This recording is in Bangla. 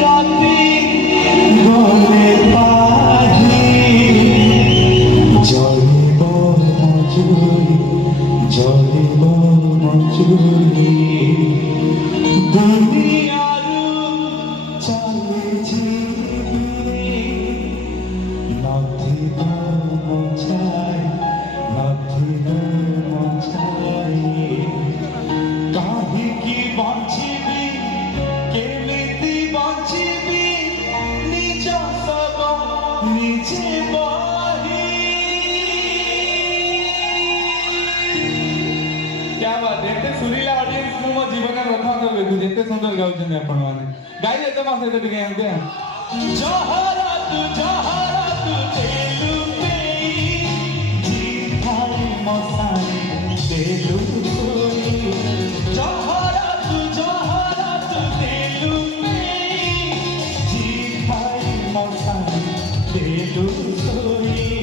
রাতে গলে পাহি জলিব মজুরি জলিব মজুরি দুনিয়ার চালিছি নথিব মজাই নথিব মজাই কাহিকি বঞ্চিবি কেমিতি বঞ্চিবি নিজ সব নিজে বহি क्या बात है एते सुरीला ऑडियंस को मो जीवन का कथा कहबे तू जेते सुंदर गाउछन आपण माने गाई देते मासे तो टिके एंते जहरत देलु पेई जी भाई मसाई देलु सोई जहरत देलु पेई जी भाई मसाई देलु सोई